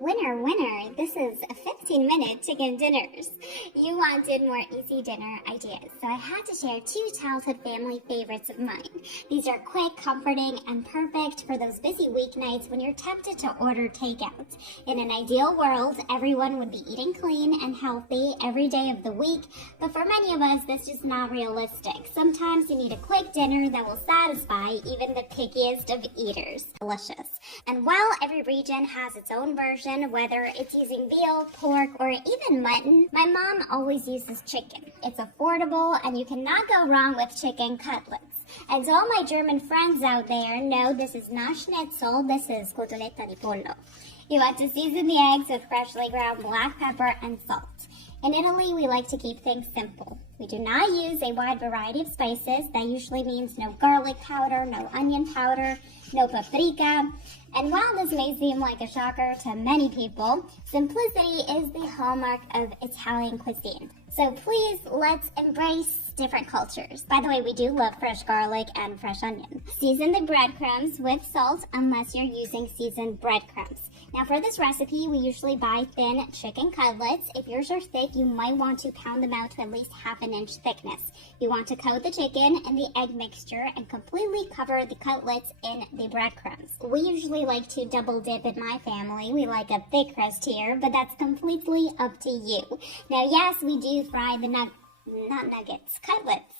Winner, winner, this is a 15-minute chicken dinners. You wanted more easy dinner ideas, so I had to share 2 childhood family favorites of mine. These are quick, comforting, and perfect for those busy weeknights when you're tempted to order takeout. In an ideal world, everyone would be eating clean and healthy every day of the week, but for many of us, this is just not realistic. Sometimes you need a quick dinner that will satisfy even the pickiest of eaters. Delicious. And while every region has its own version, whether it's using veal, pork, or even mutton, my mom always uses chicken. It's affordable and you cannot go wrong with chicken cutlets. And to all my German friends out there, no, this is not schnitzel, this is cotoletta di pollo. You want to season the eggs with freshly ground black pepper and salt. In Italy, we like to keep things simple. We do not use a wide variety of spices. That usually means no garlic powder, no onion powder, no paprika. And while this may seem like a shocker to many people, simplicity is the hallmark of Italian cuisine. So please, let's embrace different cultures. By the way, we do love fresh garlic and fresh onion. Season the breadcrumbs with salt unless you're using seasoned breadcrumbs. Now for this recipe, we usually buy thin chicken cutlets. If yours are thick, you might want to pound them out to at least ½ inch thickness. You want to coat the chicken in the egg mixture and completely cover the cutlets in the breadcrumbs. We usually like to double dip in my family. We like a thick crust here, but that's completely up to you. Now yes, we do fry the cutlets.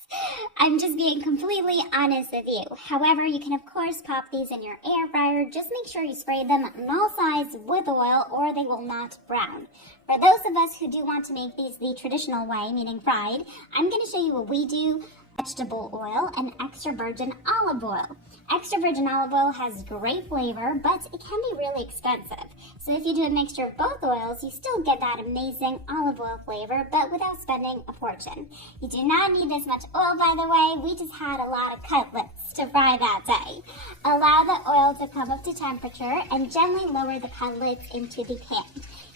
I'm just being completely honest with you. However, you can of course pop these in your air fryer. Just make sure you spray them on all sides with oil or they will not brown. For those of us who do want to make these the traditional way, meaning fried, I'm going to show you what we do. Vegetable oil and extra virgin olive oil. Extra virgin olive oil has great flavor, but it can be really expensive. So if you do a mixture of both oils, you still get that amazing olive oil flavor, but without spending a fortune. You do not need this much oil, by the way. We just had a lot of cutlets to fry that day. Allow the oil to come up to temperature and gently lower the cutlets into the pan.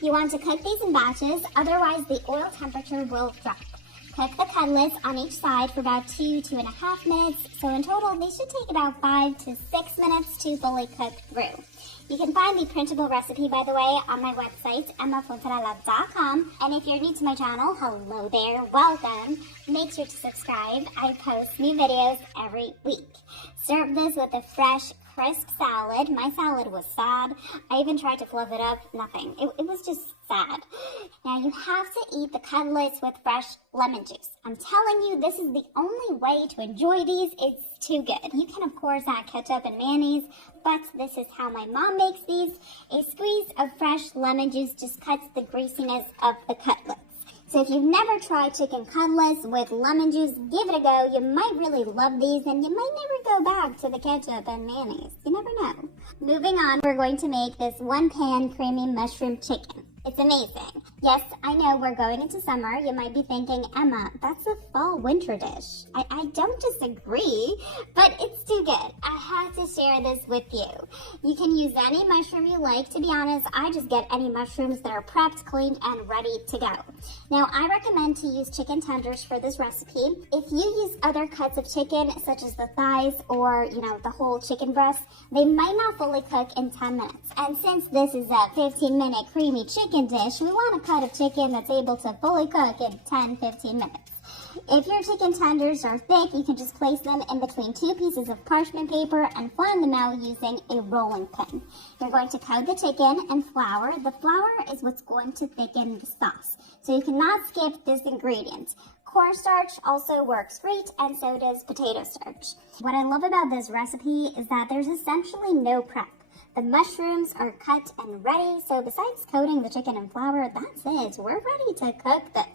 You want to cook these in batches, otherwise the oil temperature will drop. Cook the cutlets on each side for about 2–2.5 minutes. So in total, they should take about 5 to 6 minutes to fully cook through. You can find the printable recipe, by the way, on my website, emmafontanella.com. And if you're new to my channel, hello there, welcome. Make sure to subscribe. I post new videos every week. Serve this with a fresh, crisp salad. My salad was sad. I even tried to fluff it up. Nothing. It was just sad. Now you have to eat the cutlets with fresh lemon juice. I'm telling you, this is the only way to enjoy these. It's too good. You can of course add ketchup and mayonnaise, but this is how my mom makes these. A squeeze of fresh lemon juice just cuts the greasiness of the cutlets. So if you've never tried chicken cutlets with lemon juice, give it a go. You might really love these and you might never go back to the ketchup and mayonnaise. You never know. Moving on, we're going to make this 1-pan creamy mushroom chicken. It's amazing. Yes, I know we're going into summer. You might be thinking, Emma, that's a fall-winter dish. I don't disagree, but it's too good. I have to share this with you. You can use any mushroom you like. To be honest, I just get any mushrooms that are prepped, cleaned, and ready to go. Now, I recommend to use chicken tenders for this recipe. If you use other cuts of chicken, such as the thighs or, the whole chicken breast, they might not fully cook in 10 minutes. And since this is a 15-minute creamy chicken dish, we want a cut of chicken that's able to fully cook in 10–15 minutes. If your chicken tenders are thick, you can just place them in between 2 pieces of parchment paper and flatten them out using a rolling pin. You're going to coat the chicken in flour. The flour is what's going to thicken the sauce, so you cannot skip this ingredient. Cornstarch also works great, and so does potato starch. What I love about this recipe is that there's essentially no prep. The mushrooms are cut and ready, so besides coating the chicken in flour, that's it. We're ready to cook this.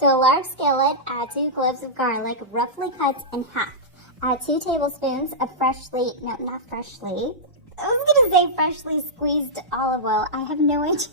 To a large skillet, add 2 cloves of garlic, roughly cut in half. Add 2 tablespoons of freshly squeezed olive oil. I have no idea.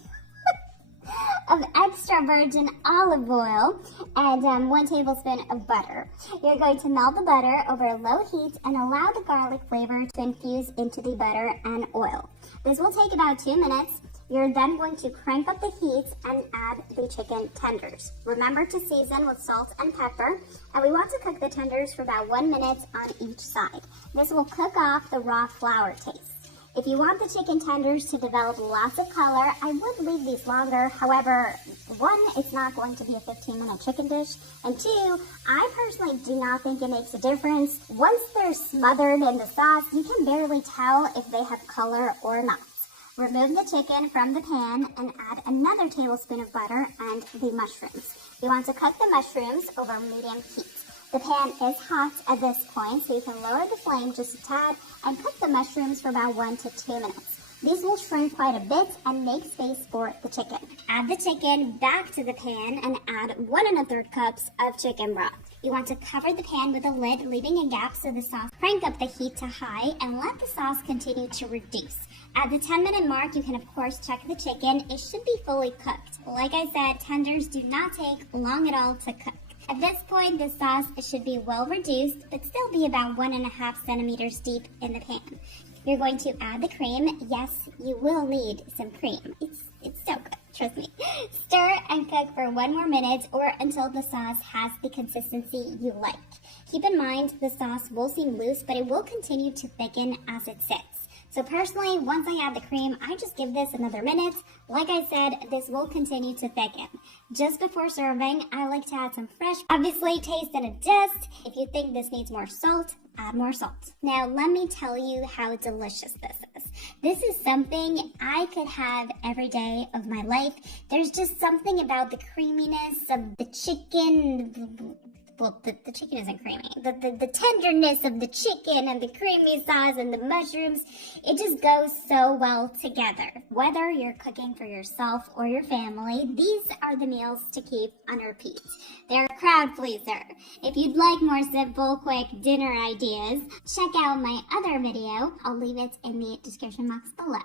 Of extra virgin olive oil and 1 tablespoon of butter. You're going to melt the butter over low heat and allow the garlic flavor to infuse into the butter and oil. This will take about 2 minutes. You're then going to crank up the heat and add the chicken tenders. Remember to season with salt and pepper, and we want to cook the tenders for about 1 minute on each side. This will cook off the raw flour taste. If you want the chicken tenders to develop lots of color, I would leave these longer. However, one, it's not going to be a 15-minute chicken dish. And two, I personally do not think it makes a difference. Once they're smothered in the sauce, you can barely tell if they have color or not. Remove the chicken from the pan and add another tablespoon of butter and the mushrooms. You want to cook the mushrooms over medium heat. The pan is hot at this point, so you can lower the flame just a tad and cook the mushrooms for about 1 to 2 minutes. These will shrink quite a bit and make space for the chicken. Add the chicken back to the pan and add 1 1/3 cups of chicken broth. You want to cover the pan with a lid, leaving a gap so the sauce. Crank up the heat to high and let the sauce continue to reduce. At the 10-minute mark, you can of course check the chicken. It should be fully cooked. Like I said, tenders do not take long at all to cook. At this point, the sauce should be well reduced, but still be about 1.5 centimeters deep in the pan. You're going to add the cream. Yes, you will need some cream. It's so good, trust me. Stir and cook for 1 more minute or until the sauce has the consistency you like. Keep in mind the sauce will seem loose, but it will continue to thicken as it sits. So personally, once I add the cream, I just give this another minute. Like I said, this will continue to thicken. Just before serving, I like to add some fresh. Obviously, taste and adjust. If you think this needs more salt, add more salt. Now, let me tell you how delicious this is. This is something I could have every day of my life. There's just something about the creaminess of the chicken. Well, the chicken isn't creamy. The tenderness of the chicken and the creamy sauce and the mushrooms, it just goes so well together. Whether you're cooking for yourself or your family, these are the meals to keep on repeat. They're a crowd pleaser. If you'd like more simple, quick dinner ideas, check out my other video. I'll leave it in the description box below.